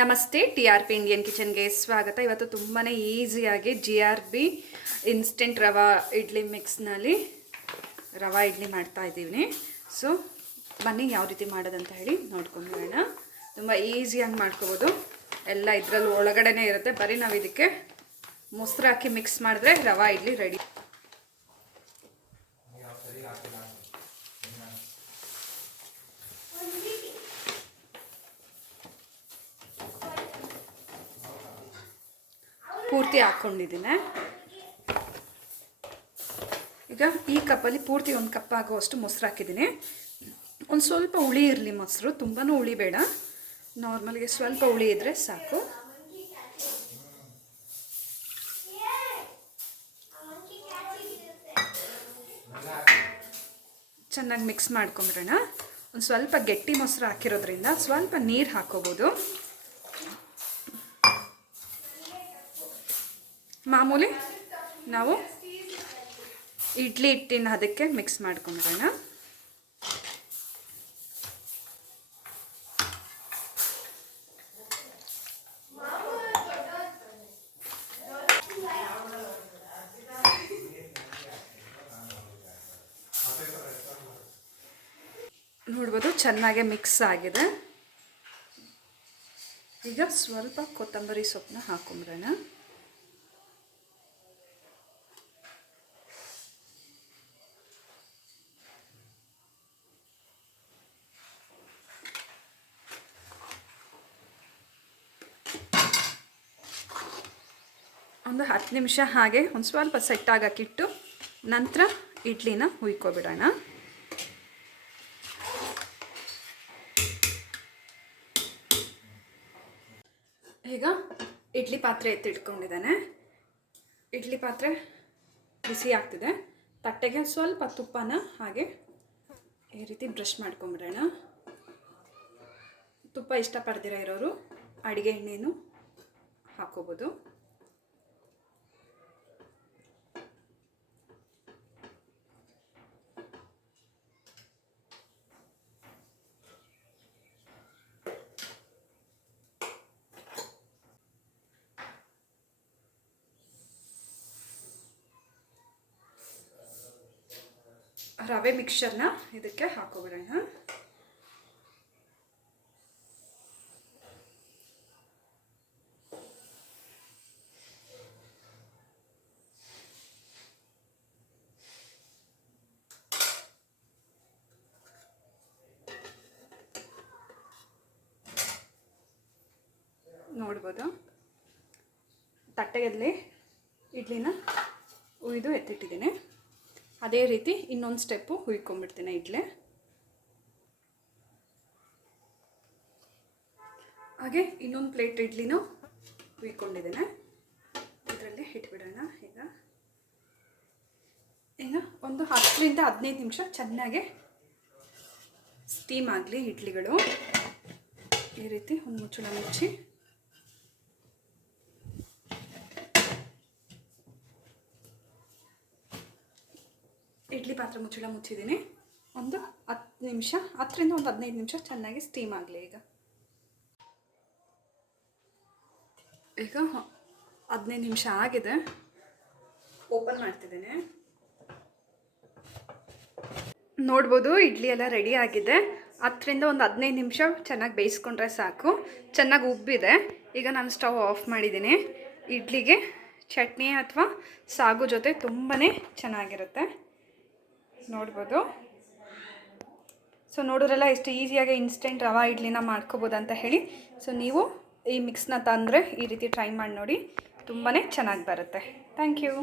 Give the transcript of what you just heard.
ನಮಸ್ತೆ T R P Indian ಕಿಚನ್ಗೆ ಸ್ವಾಗತ. ಇವತ್ತು ತುಂಬಾ ಈಸಿಯಾಗಿ G R B instant rava idli ಮಿಕ್ಸ್ನಲ್ಲಿ rava idli ಮಾಡ್ತಾ ಇದ್ದೀವಿ. ಸೊ ಬನ್ನಿ ಯಾವ ರೀತಿ ಮಾಡೋದಂತ ಹೇಳಿ ನೋಡ್ಕೊಂಡು ಬೇಡ ತುಂಬ ಈಸಿಯಾಗಿ ಮಾಡ್ಕೋಬೋದು. ಎಲ್ಲ ಇದರಲ್ಲಿ ಒಳಗಡೆನೇ ಇರುತ್ತೆ. ಬರೀ ನಾವು ಇದಕ್ಕೆ ಮೊಸರು ಹಾಕಿ ಮಿಕ್ಸ್ ಮಾಡಿದ್ರೆ ರವಾ ಇಡ್ಲಿ ರೆಡಿ ಪೂರ್ತಿ ಹಾಕ್ಕೊಂಡಿದ್ದೀನಿ ಈಗ ಈ ಕಪ್ಪಲ್ಲಿ ಪೂರ್ತಿ ಒಂದು ಕಪ್ ಆಗುವಷ್ಟು ಮೊಸರು ಹಾಕಿದ್ದೀನಿ. ಒಂದು ಸ್ವಲ್ಪ ಹುಳಿ ಇರಲಿ ಮೊಸರು ತುಂಬಾ ಹುಳಿ ಬೇಡ. ನಾರ್ಮಲ್ಗೆ ಸ್ವಲ್ಪ ಹುಳಿ ಇದ್ದರೆ ಸಾಕು. ಚೆನ್ನಾಗಿ ಮಿಕ್ಸ್ ಮಾಡ್ಕೊಂಬಿಡೋಣ ಒಂದು ಸ್ವಲ್ಪ ಗಟ್ಟಿ ಮೊಸರು ಹಾಕಿರೋದ್ರಿಂದ ಸ್ವಲ್ಪ ನೀರು ಹಾಕೋಬೋದು. ಮಾಮೂಲಿ ನಾವು ಇಡ್ಲಿ ಹಿಟ್ಟಿನ ಅದಕ್ಕೆ ಮಿಕ್ಸ್ ಮಾಡ್ಕೊಂಬಿಡೋಣ ನೋಡ್ಬೋದು ಚೆನ್ನಾಗೆ ಮಿಕ್ಸ್ ಆಗಿದೆ. ಈಗ ಸ್ವಲ್ಪ ಕೊತ್ತಂಬರಿ ಸೊಪ್ಪನ್ನ ಹಾಕೊಂಬಿಡೋಣ ಒಂದು ಹತ್ತು ನಿಮಿಷ ಹಾಗೆ ಒಂದು ಸ್ವಲ್ಪ ಸೆಟ್ ಆಗಕ್ಕಿಟ್ಟು ನಂತರ ಇಡ್ಲಿನ ಹುಯ್ಕೊಬಿಡೋಣ. ಈಗ ಇಡ್ಲಿ ಪಾತ್ರೆ ಎತ್ತಿಟ್ಕೊಂಡಿದ್ದಾನೆ. ಇಡ್ಲಿ ಪಾತ್ರೆ ಬಿಸಿ ಆಗ್ತಿದೆ. ತಟ್ಟೆಗೆ ಸ್ವಲ್ಪ ತುಪ್ಪನ ಹಾಗೆ ಈ ರೀತಿ ಬ್ರಷ್ ಮಾಡ್ಕೊಂಬಿಡೋಣ. ತುಪ್ಪ ಇಷ್ಟಪಡ್ದಿರೋ ಇರೋರು ಅಡುಗೆ ಎಣ್ಣೆನೂ ಹಾಕೋಬೋದು ರವೆ ಮಿಕ್ಸರ್ನ ಇದಕ್ಕೆ ಹಾಕೋಬಿಡೋಣ. ನೋಡ್ಬೋದು. ತಟ್ಟೆಯಲ್ಲಿ ಇಡ್ಲಿನ ಉಯ್ದು ಎತ್ತಿಟ್ಟಿದ್ದೀನಿ. ಅದೇ ರೀತಿ ಇನ್ನೊಂದು ಸ್ಟೆಪ್ಪು ಹುಯ್ಕೊಂಡ್ಬಿಡ್ತೀನಿ ಇಡ್ಲೆ. ಹಾಗೆ ಇನ್ನೊಂದು ಪ್ಲೇಟ್ ಇಡ್ಲಿನೂ ಹುಯ್ಕೊಂಡಿದ್ದೇನೆ. ಇದರಲ್ಲಿ ಇಟ್ಬಿಡೋಣ ಈಗ. ಈಗ ಒಂದು ಹತ್ತರಿಂದ ಹದಿನೈದು ನಿಮಿಷ ಚೆನ್ನಾಗಿ ಸ್ಟೀಮ್ ಆಗಲಿ ಇಡ್ಲಿಗಳು. ಈ ರೀತಿ ಒಂದು ಮುಚ್ಚಳ ಮುಚ್ಚಿ ಇಡ್ಲಿ ಪಾತ್ರೆ ಮುಚ್ಚಳ ಮುಚ್ಚಿದ್ದೀನಿ. ಒಂದು ಹತ್ತು ನಿಮಿಷ, ಹತ್ತರಿಂದ ಒಂದು ಹದಿನೈದು ನಿಮಿಷ ಚೆನ್ನಾಗಿ ಸ್ಟೀಮ್ ಆಗಲಿ ಈಗ. ಈಗ ಹದಿನೈದು ನಿಮಿಷ ಆಗಿದೆ. ಓಪನ್ ಮಾಡ್ತಿದ್ದೇನೆ. ನೋಡ್ಬೋದು ಇಡ್ಲಿ ಎಲ್ಲ ರೆಡಿ ಆಗಿದೆ. ಹತ್ತರಿಂದ ಒಂದು ಹದಿನೈದು ನಿಮಿಷ ಚೆನ್ನಾಗಿ ಬೇಯಿಸ್ಕೊಂಡ್ರೆ ಸಾಕು. ಚೆನ್ನಾಗಿ ಉಬ್ಬಿದೆ. ಈಗ ನಾನು ಸ್ಟವ್ ಆಫ್ ಮಾಡಿದ್ದೀನಿ. ಇಡ್ಲಿಗೆ ಚಟ್ನಿ ಅಥವಾ ಸಾಗು ಜೊತೆ ತುಂಬಾ ಚೆನ್ನಾಗಿರುತ್ತೆ. ನೋಡ್ಬೋದು. ಸೊ ನೋಡೋರೆಲ್ಲ ಎಷ್ಟು ಈಸಿಯಾಗಿ ಇನ್ಸ್ಟೆಂಟ್ ರವಾ ಇಡ್ಲಿನ ಮಾಡ್ಕೋಬೋದು ಅಂತ ಹೇಳಿ. ಸೊ ನೀವು ಈ ಮಿಕ್ಸ್ನ ತಂದರೆ ಈ ರೀತಿ ಟ್ರೈ ಮಾಡಿ ನೋಡಿ. ತುಂಬಾ ಚೆನ್ನಾಗಿ ಬರುತ್ತೆ. Thank you